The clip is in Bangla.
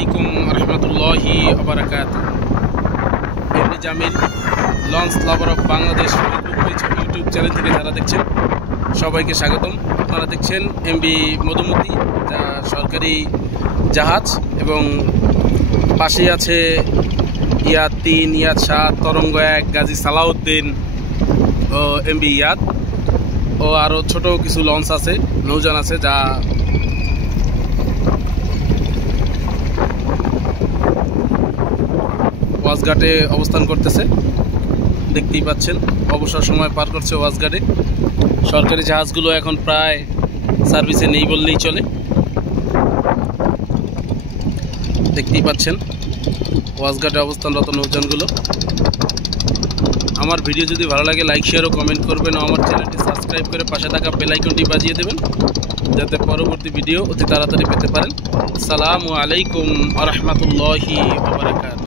আলাইকুম রহমতুল্লাহি MD Jamil launch lover of Bangladesh YouTube channel থেকে যারা দেখছেন সবাইকে স্বাগতম। আপনারা দেখছেন এমবি মধুমতি, যা সরকারি জাহাজ, এবং পাশেই আছে ইয়াদ 3, ইয়াদ 7, তরঙ্গ 1, গাজী সালাউদ্দিন ও এমবি ইয়াদ, ও আরও ছোট কিছু লঞ্চ আছে, নৌযান আছে, যা ওয়াজঘাটে অবস্থান করতেছে। দেখতেই পাচ্ছেন অবসর সময় পার করছে ওয়াজঘাটে। সরকারি জাহাজগুলো এখন প্রায় সার্ভিসে নেই বললেই চলে। দেখতেই পাচ্ছেন ওয়াজঘাটে অবস্থানরত নৌযানগুলো। আমার ভিডিও যদি ভালো লাগে লাইক, শেয়ার ও কমেন্ট করবেন, ও আমার চ্যানেলটি সাবস্ক্রাইব করে পাশে থাকা বেল আইকনটি বাজিয়ে দেবেন, যাতে পরবর্তী ভিডিও অতি তাড়াতাড়ি পেতে পারেন। আসসালামু আলাইকুম ওয়া রাহমাতুল্লাহি ওয়া বারাকাতুহু।